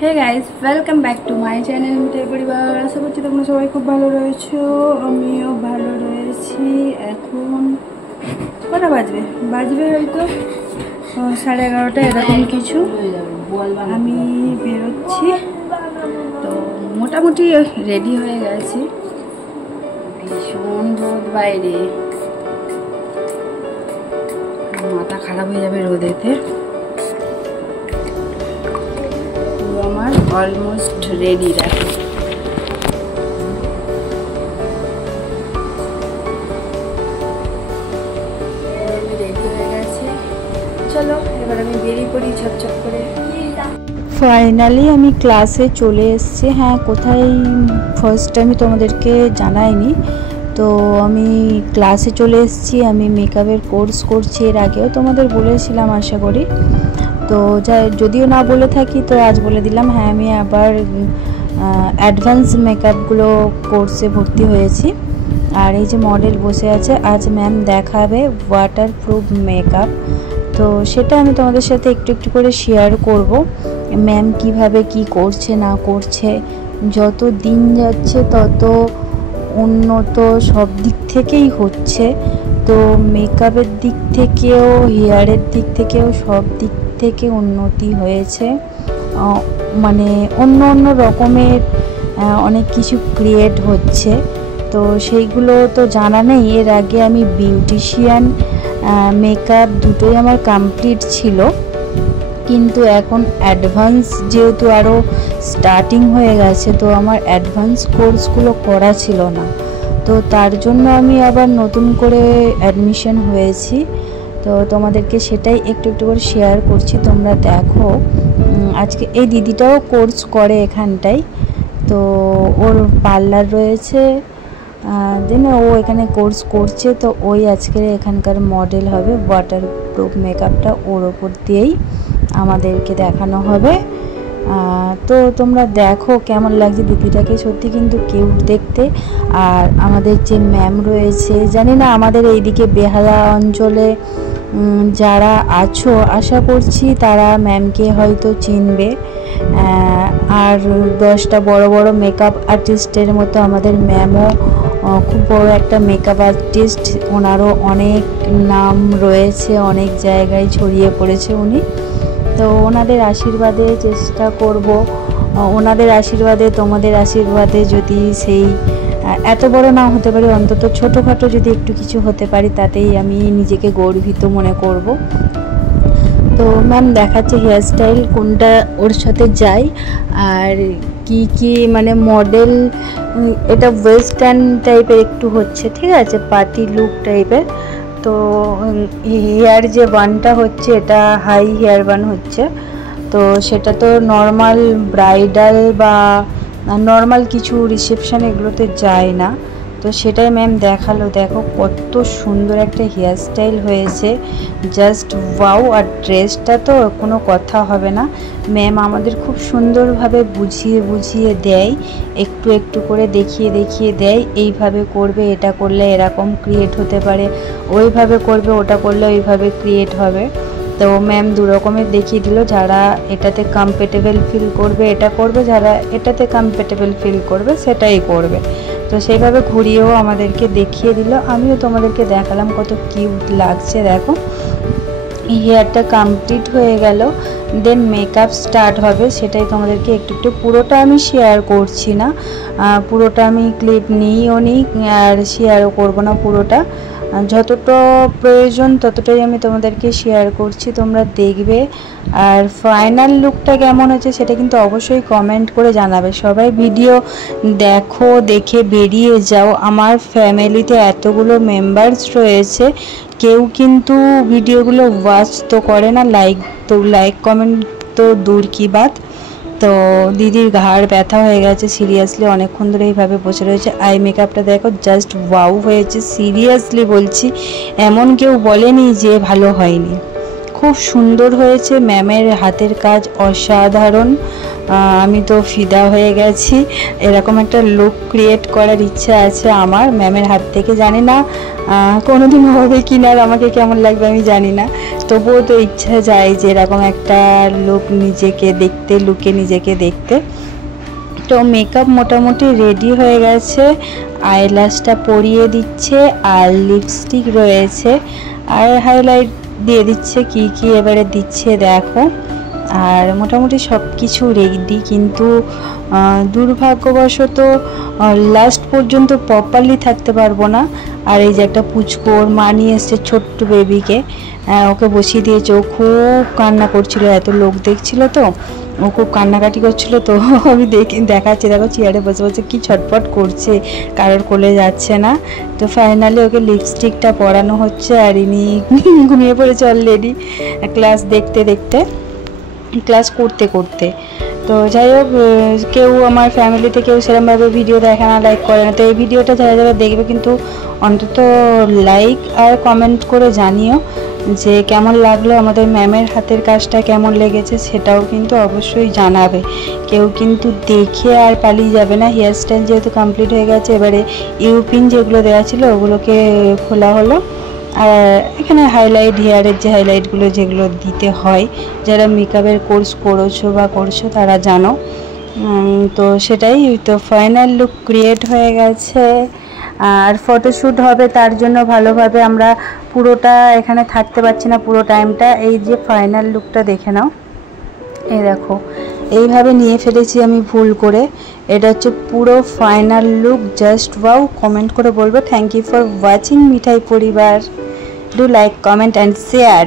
Hey guys welcome back to my channel Mithai Parivar. आशा करছি তোমরা সবাই খুব ভালো রয়েছো, আমিও ভালো রয়েছি। এখন কটা বাজবে হয়তো 11:30 এরকম কিছু। আমি বেরোচ্ছি, তো মোটামুটি রেডি হয়ে গেছি। ভীষণ রোদ বাইরে, মাথা খারাপ হয়ে যাবে রোদেতে। আমার অলমোস্ট রেডি দেখো। রেডি হয়ে গেছে, চলো এবার আমি বেরিয়ে পড়ি ঝপঝপ করে। ফাইনালি আমি ক্লাসে চলে এসেছি। হ্যাঁ, কোথায় ফার্স্ট আমি তোমাদেরকে জানাইনি, তো আমি ক্লাসে চলে এসেছি। আমি মেকআপের কোর্স করছি, এর আগেও তোমাদের বলেছিলাম আশা করি। তো যদিও না বলে থাকি তো আজ বলে দিলাম। হ্যাঁ, আমি আবার অ্যাডভান্স মেকআপগুলো কোর্সে ভর্তি হয়েছি। আর এই যে মডেল বসে আছে, আজ ম্যাম দেখাবে ওয়াটারপ্রুফ মেকআপ। তো সেটা আমি তোমাদের সাথে একটু একটু করে শেয়ার করব। ম্যাম কিভাবে কি করছে না করছে, যত দিন যাচ্ছে তত উন্নত সব দিক থেকেই হচ্ছে। তো মেকআপের দিক থেকেও, হেয়ারের দিক থেকেও সব দিক থেকে উন্নতি হয়েছে। মানে অন্য অন্য রকমের অনেক কিছু ক্রিয়েট হচ্ছে, তো সেইগুলো তো জানা নেই। এর আগে আমি বিউটিশিয়ান, মেকআপ দুটোই আমার কমপ্লিট ছিল, কিন্তু এখন অ্যাডভান্স যেহেতু আরও স্টার্টিং হয়ে গেছে, তো আমার অ্যাডভান্স কোর্সগুলো করা ছিল না। তো তার জন্য আমি আবার নতুন করে অ্যাডমিশন হয়েছি। তো তোমাদেরকে সেটাই একটু একটু করে শেয়ার করছি, তোমরা দেখো। আজকে এই দিদিটাও কোর্স করে এখানটায়, তো ওর পার্লার রয়েছে, দেন ও এখানে কোর্স করছে। তো ওই আজকের এখানকার মডেল হবে। ওয়াটারপ্রুফ মেকআপটা ওর ওপর দিয়েই আমাদেরকে দেখানো হবে। তো তোমরা দেখো কেমন লাগছে দিদিটাকে, সত্যি কিন্তু কিউট দেখতে। আর আমাদের যে ম্যাম রয়েছে, জানি না আমাদের এইদিকে বেহালা অঞ্চলে যারা আছো, আশা করছি তারা ম্যামকে হয়তো চিনবে। আর 10টা বড় বড় মেকআপ আর্টিস্টের মতো আমাদের ম্যামও খুব বড় একটা মেকআপ আর্টিস্ট। ওনারও অনেক নাম রয়েছে, অনেক জায়গায় ছড়িয়ে পড়েছে উনি। তো ওনাদের আশীর্বাদে চেষ্টা করব, ওনাদের আশীর্বাদে, তোমাদের আশীর্বাদে যদি সেই এত বড় না হতে পারি, অন্তত ছোটোখাটো যদি একটু কিছু হতে পারি, তাতেই আমি নিজেকে গর্বিত মনে করব। তো ম্যাম দেখাচ্ছে হেয়ার স্টাইল কোনটা ওর সাথে যায়, আর কি কি মানে মডেল। এটা ওয়েস্টার্ন টাইপের একটু হচ্ছে, ঠিক আছে, পার্টি লুক টাইপের। তো হেয়ার যে বানটা হচ্ছে, এটা হাই হেয়ার বান হচ্ছে। তো সেটা তো নর্মাল ব্রাইডাল বা নর্মাল কিছু রিসেপশন এগুলোতে যায় না। তো সেটাই ম্যাম দেখালো। দেখো কত সুন্দর একটা হেয়ার স্টাইল হয়েছে, জাস্ট ওয়াও। আর ড্রেসটা তো কোনো কথা হবে না, ম্যাম আমাদের খুব সুন্দরভাবে বুঝিয়ে বুঝিয়ে দেয়, একটু একটু করে দেখিয়ে দেখিয়ে দেয়। এইভাবে করবে, এটা করলে এরকম ক্রিয়েট হতে পারে, ওইভাবে করবে, ওটা করলে ওইভাবে ক্রিয়েট হবে। তো ম্যাম দু রকমের দেখিয়ে দিল, যারা এটাতে কমফর্টেবল ফিল করবে এটা করবে, যারা এটাতে কমফর্টেবল ফিল করবে সেটাই করবে। তো সেইভাবে ঘুরিয়েও আমাদেরকে দেখিয়ে দিল, আমিও তোমাদেরকে দেখালাম কত কিউট লাগছে। দেখো হেয়ারটা কমপ্লিট হয়ে গেল, দেন মেকআপ স্টার্ট হবে। সেটাই তোমাদেরকে একটু একটু, পুরোটা আমি শেয়ার করছি না, পুরোটা আমি ক্লিপ নিইও নিই আর শেয়ারও করবো না পুরোটা। যতটা প্রয়োজন ততটাই আমি তোমাদেরকে শেয়ার করছি, তোমরা দেখবে। আর ফাইনাল লুকটা কেমন হচ্ছে সেটা কিন্তু অবশ্যই কমেন্ট করে জানাবে। সবাই ভিডিও দেখো, দেখে বেরিয়ে যাও। আমার ফ্যামিলিতে এতগুলো মেম্বার্স রয়েছে, কেউ কিন্তু ভিডিওগুলো ওয়াচ তো করে না, লাইক কমেন্ট তো দূর কি বাত। তো দিদির ঘাড় ব্যথা হয়ে গেছে সিরিয়াসলি, অনেকক্ষণ ধরে এইভাবে বসে রয়েছে। আই মেকআপটা দেখো, জাস্ট ওয়াও হয়েছে, সিরিয়াসলি বলছি। এমন কেউ বলেনি যে ভালো হয়নি, খুব সুন্দর হয়েছে, ম্যামের হাতের কাজ অসাধারণ। আমি তো ফিদা হয়ে গেছি। এরকম একটা লুক ক্রিয়েট করার ইচ্ছা আছে আমার ম্যামের হাত থেকে। জানি না কোনোদিন হবে কি না, আমাকে কেমন লাগবে আমি জানি না, তবুও তো ইচ্ছা যায় যে এরকম একটা লুক নিজেকে দেখতে, লুকে নিজেকে দেখতে। তো মেকআপ মোটামুটি রেডি হয়ে গেছে, আইল্যাশটা পরিয়ে দিচ্ছে, আর লিপস্টিক রয়েছে, আর হাইলাইট দিয়ে দিচ্ছে। কি কি এবারে দিচ্ছে দেখো। আর মোটামুটি সব কিছু রেডি, কিন্তু দুর্ভাগ্যবশত লাস্ট পর্যন্ত প্রপারলি থাকতে পারবো না। আর এই যে একটা পুচকোর মা নিয়ে এসছে ছোট্ট বেবিকে, ওকে বসিয়ে দিয়েছে। ও খুব কান্না করছিল, এত লোক দেখছিল তো ও খুব কান্নাকাটি করছিল। তো আমি দেখাচ্ছি, দেখো চেয়ারে বসে বসে কি ছটফট করছে, কারোর কোলে যাচ্ছে না। তো ফাইনালি ওকে লিপস্টিকটা পরানো হচ্ছে, আর ইনি ঘুমিয়ে পড়েছে অলরেডি ক্লাস দেখতে দেখতে, ক্লাস করতে করতে। তো যাই হোক, কেউ আমার ফ্যামিলিতে কেউ সেরকমভাবে ভিডিও দেখে না, লাইক করে না। তো এই ভিডিওটা যারা যারা দেখবে কিন্তু অন্তত লাইক আর কমেন্ট করে জানিও যে কেমন লাগলো, আমাদের ম্যামের হাতের কাজটা কেমন লেগেছে সেটাও কিন্তু অবশ্যই জানাবে। কেউ কিন্তু দেখে আর পালিয়ে যাবে না। হেয়ার স্টাইল যেহেতু কমপ্লিট হয়ে গেছে, এবারে ইউপিন যেগুলো দেওয়া ছিল ওগুলোকে খোলা হলো। আর এখানে হাইলাইট, হেয়ারের যে হাইলাইটগুলো যেগুলো দিতে হয়, যারা মেকআপের কোর্স করেছো বা করছো তারা জানো। তো সেটাই, তো ফাইনাল লুক ক্রিয়েট হয়ে গেছে। আর ফটোশ্যুট হবে, তার জন্য ভালোভাবে আমরা পুরোটা এখানে থাকতে পারছি না পুরো টাইমটা। এই যে ফাইনাল লুকটা দেখে নাও, এই দেখো এইভাবে নিয়ে ফেলেছি আমি ভুল করে। এটা হচ্ছে পুরো final look, just wow. Comment করে বলবো। থ্যাংক ইউ ফর ওয়াচিং মিঠাই পরিবার। Do like, comment and share.